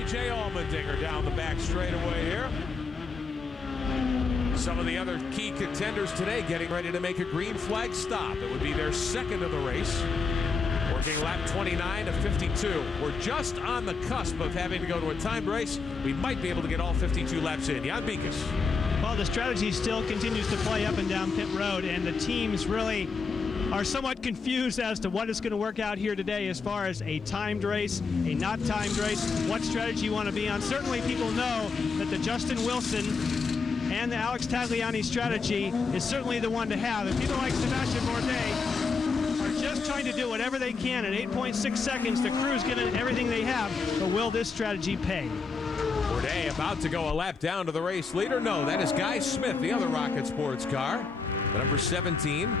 A.J. Allmendinger down the back straightaway here. Some of the other key contenders today getting ready to make a green flag stop. It would be their second of the race. Working lap 29 of 52. We're just on the cusp of having to go to a timed race. We might be able to get all 52 laps in. Jan Beekes. Well, the strategy still continues to play up and down pit road, and the teams really are somewhat confused as to what is going to work out here today as far as a timed race, a not timed race, what strategy you want to be on. Certainly people know that the Justin Wilson and the Alex Tagliani strategy is certainly the one to have. And people like Sebastian Bourdais are just trying to do whatever they can in 8.6 seconds to cruise, get everything they have. But will this strategy pay? Bourdais about to go a lap down to the race leader. No, that is Guy Smith, the other Rocket Sports car, the number 17.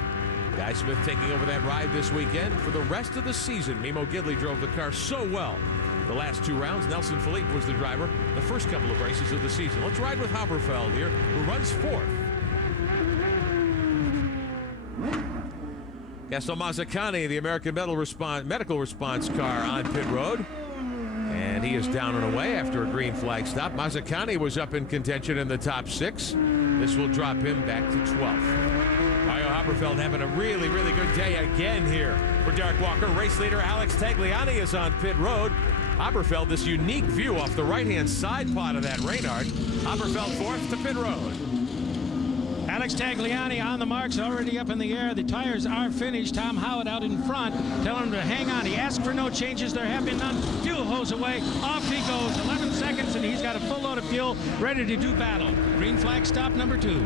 Guy Smith taking over that ride this weekend for the rest of the season. Mimo Gidley drove the car so well the last two rounds. Nelson Philippe was the driver the first couple of races of the season. Let's ride with Haberfeld here, who runs fourth. Gaston Mazzacani, the American medical response car on pit road. And he is down and away after a green flag stop. Mazzacani was up in contention in the top 6. This will drop him back to 12th. Mario Haberfeld having a really, really good day again here for Derek Walker. Race leader Alex Tagliani is on pit road. Haberfeld, this unique view off the right-hand side pod of that Reynard. Haberfeld fourth to pit road. Alex Tagliani on the marks, already up in the air. The tires are finished. Tom Howard out in front, telling him to hang on. He asked for no changes. There have been none. Fuel hose away. Off he goes. 11 seconds, and he's got a full load of fuel, ready to do battle. Green flag stop number 2.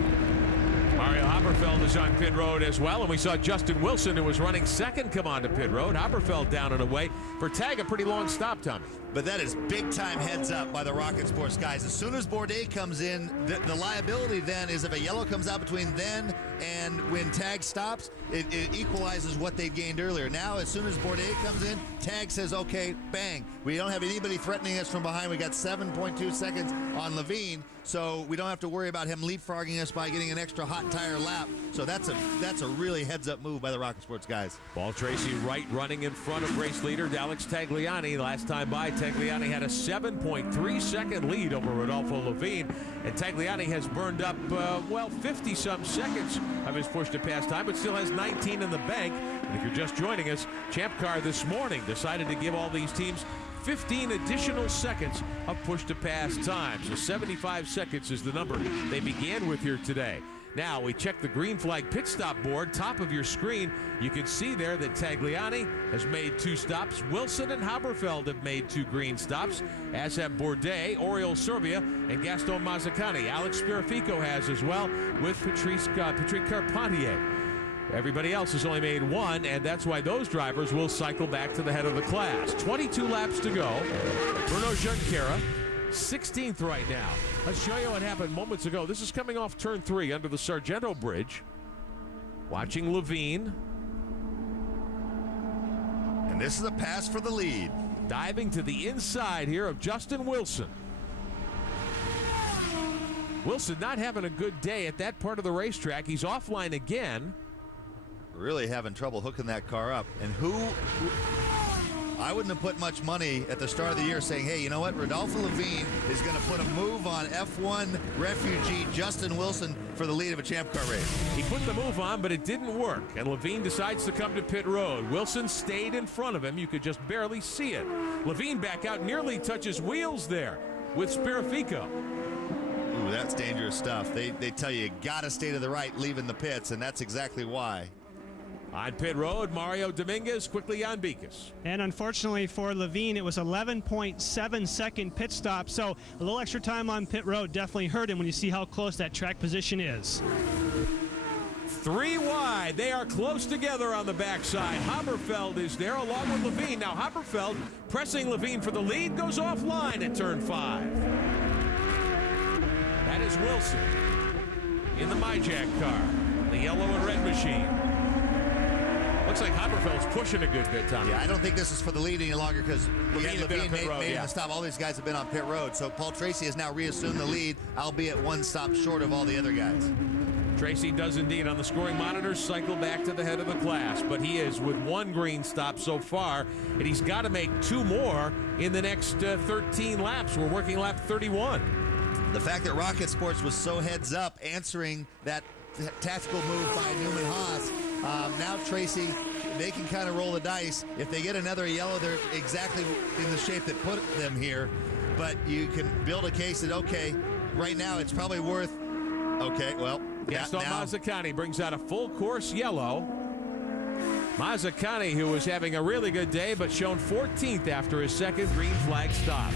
Mario Haberfeld is on pit road as well, and we saw Justin Wilson, who was running second, come on to pit road. Haberfeld down and away. For Tag, a pretty long stop, Tommy. But that is big-time heads up by the Rocket Sports guys. As soon as Bourdais comes in, the liability then is if a yellow comes out between then and when Tag stops, it equalizes what they gained earlier. Now, as soon as Bourdais comes in, Tag says, okay, bang. We don't have anybody threatening us from behind. We got 7.2 seconds on Levine, so we don't have to worry about him leapfrogging us by getting an extra hot tire lap. So that's a really heads-up move by the Rocket Sports guys. Paul Tracy Wright running in front of race leader Alex Tagliani. Last time by, Tagliani had a 7.3 second lead over Rodolfo Levine, and Tagliani has burned up, 50-some seconds of his push to pass time, but still has 19 in the bank. And if you're just joining us, Champ Car this morning decided to give all these teams 15 additional seconds of push to pass time. So 75 seconds is the number they began with here today. Now we check the green flag pit stop board, top of your screen. You can see there that Tagliani has made 2 stops. Wilson and Haberfeld have made 2 green stops, as have Bourdais, Oriol Servia, and Gaston Mazzacani. Alex Spirafico has as well, with Patrick Carpentier. Everybody else has only made 1, and that's why those drivers will cycle back to the head of the class. 22 laps to go. Bruno Junqueira, 16th right now. Let's show you what happened moments ago. This is coming off turn 3 under the Sargento Bridge. Watching Levine. And this is a pass for the lead. Diving to the inside here of Justin Wilson. Wilson not having a good day at that part of the racetrack. He's offline again. Really having trouble hooking that car up. And I wouldn't have put much money at the start of the year saying, hey, you know what? Rodolfo Levine is going to put a move on F1 refugee Justin Wilson for the lead of a Champ Car race. He put the move on, but it didn't work, and Levine decides to come to pit road. Wilson stayed in front of him. You could just barely see it. Levine back out, nearly touches wheels there with Spirafico. Ooh, that's dangerous stuff. They tell you got to stay to the right leaving the pits, and that's exactly why. On pit road, Mario Dominguez, quickly Jan Beekes. And unfortunately for Levine, it was 11.7 second pit stop, so a little extra time on pit road definitely hurt him when you see how close that track position is. 3 wide. They are close together on the backside. Haberfeld is there along with Levine. Now Haberfeld pressing Levine for the lead, goes offline at turn 5. That is Wilson in the MyJack car, the yellow and red machine. Looks like Haberfeld's pushing a good bit, Tom. Yeah, I don't think this is for the lead any longer because Levine made the stop. All these guys have been on pit road. So Paul Tracy has now reassumed the lead, albeit 1 stop short of all the other guys. Tracy does indeed on the scoring monitors cycle back to the head of the class, but he is with 1 green stop so far, and he's got to make 2 more in the next 13 laps. We're working lap 31. The fact that Rocket Sports was so heads up answering that tactical move by Newman Haas, now Tracy, they can kind of roll the dice. If they get another yellow, they're exactly in the shape that put them here, but you can build a case that, okay, right now it's probably worth, okay, well, Gaston Mazzacani brings out a full course yellow. Mazzacani, who was having a really good day, but shown 14th after his second green flag stop.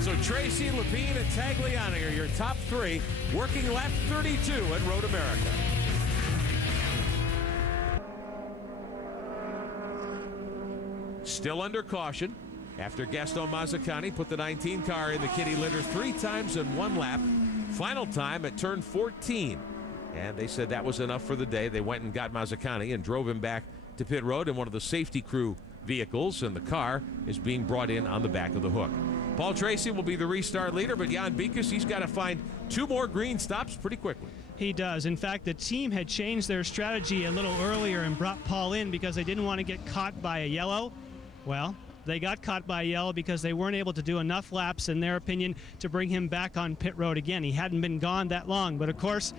So Tracy, Lapine, and Tagliani are your top 3, working lap 32 at Road America. Still under caution after Gaston Mazzacani put the 19 car in the kitty litter 3 times in 1 lap. Final time at turn 14. And they said that was enough for the day. They went and got Mazzacani and drove him back to pit road in one of the safety crew vehicles, and the car is being brought in on the back of the hook. Paul Tracy will be the restart leader, but Jan Bikus, he's got to find 2 more green stops pretty quickly. He does. In fact, the team had changed their strategy a little earlier and brought Paul in because they didn't want to get caught by a yellow. Well, they got caught by a yellow because they weren't able to do enough laps, in their opinion, to bring him back on pit road again. He hadn't been gone that long, but of course,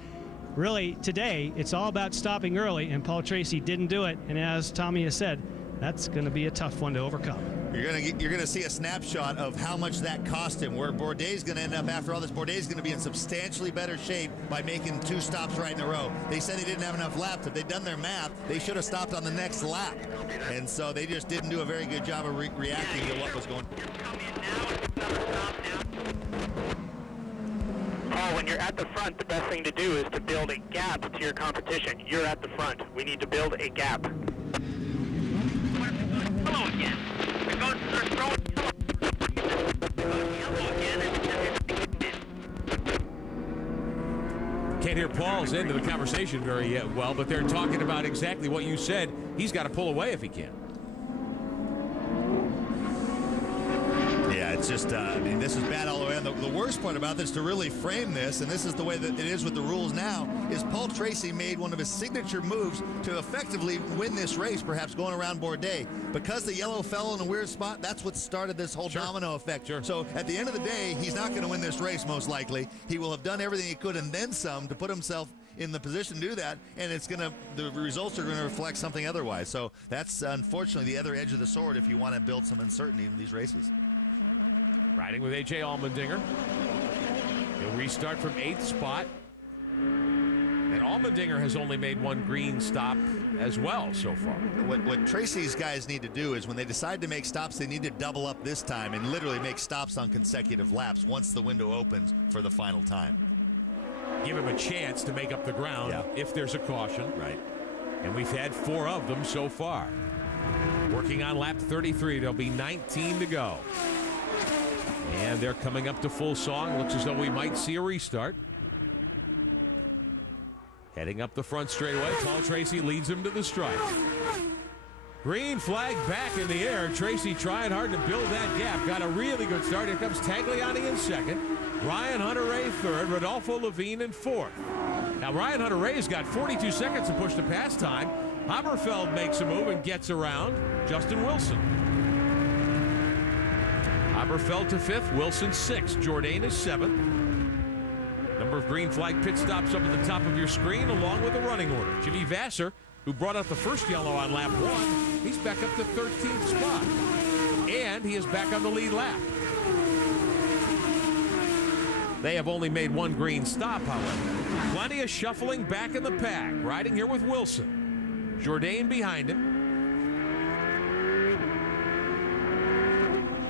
really, today, it's all about stopping early, and Paul Tracy didn't do it. And as Tommy has said, that's going to be a tough one to overcome. You're going to see a snapshot of how much that cost him, where Bourdais is going to end up after all this. Bourdais is going to be in substantially better shape by making 2 stops right in a row. They said he didn't have enough laps. If they'd done their math, they should have stopped on the next lap. And so they just didn't do a very good job of reacting to what was going Paul, when you're at the front, the best thing to do is to build a gap to your competition. You're at the front. We need to build a gap. Hello again. They're throwing yellow again. Can't hear Paul's end of the conversation very well, but they're talking about exactly what you said. He's got to pull away if he can. Yeah, it's just, I mean, this is bad all the way. And the worst part about this, to really frame this, and this is the way that it is with the rules now, is Paul Tracy made one of his signature moves to effectively win this race, perhaps going around Bourdais. Because the yellow fell in a weird spot, that's what started this whole domino effect. So at the end of the day, he's not going to win this race, most likely. He will have done everything he could and then some to put himself in the position to do that, and it's going to, the results are going to reflect something otherwise. So that's unfortunately the other edge of the sword if you want to build some uncertainty in these races. Riding with A.J. Allmendinger. He'll restart from 8th spot. And Allmendinger has only made 1 green stop as well so far. What Tracy's guys need to do is when they decide to make stops, they need to double up this time and literally make stops on consecutive laps once the window opens for the final time. Give him a chance to make up the ground if there's a caution. Right. And we've had 4 of them so far. Working on lap 33. There'll be 19 to go. And they're coming up to full song. Looks as though we might see a restart. Heading up the front straightaway. Paul Tracy leads him to the stripe. Green flag back in the air. Tracy trying hard to build that gap. Got a really good start. Here comes Tagliani in 2nd. Ryan Hunter-Reay 3rd. Rodolfo Levine in 4th. Now Ryan Hunter-Reay's got 42 seconds to push the pass time. Haberfeld makes a move and gets around Justin Wilson. Haberfeld to 5th, Wilson 6th, Jourdain is 7th. Number of green flag pit stops up at the top of your screen, along with the running order. Jimmy Vasser, who brought out the first yellow on lap 1, he's back up to 13th spot. And he is back on the lead lap. They have only made 1 green stop, however. Plenty of shuffling back in the pack. Riding here with Wilson. Jourdain behind him.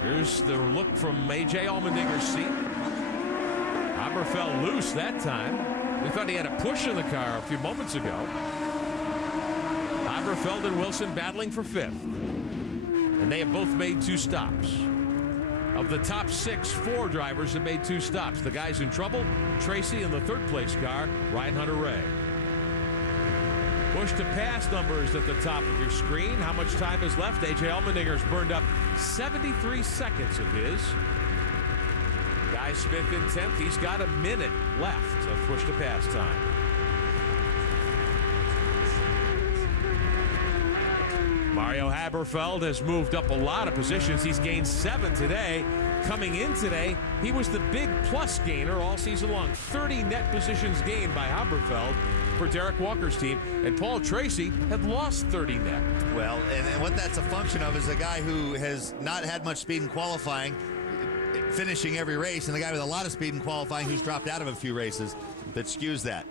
Here's the look from A.J. Allmendinger's seat. Haberfeld loose that time. We thought he had a push in the car a few moments ago. Haberfeld and Wilson battling for 5th. And they have both made 2 stops. Of the top 6, 4 drivers have made 2 stops. The guys in trouble, Tracy in the 3rd place car, Ryan Hunter-Reay. Push to pass numbers at the top of your screen. How much time is left? A.J. Allmendinger's burned up 73 seconds of his. Guy Smith in 10th. He's got a minute left of push to pass time. Mario Haberfeld has moved up a lot of positions. He's gained 7 today. Coming in today, he was the big plus gainer all season long. 30 net positions gained by Haberfeld for Derek Walker's team, and Paul Tracy had lost 30 net. Well, and what that's a function of is a guy who has not had much speed in qualifying, finishing every race, and the guy with a lot of speed in qualifying who's dropped out of a few races that skews that.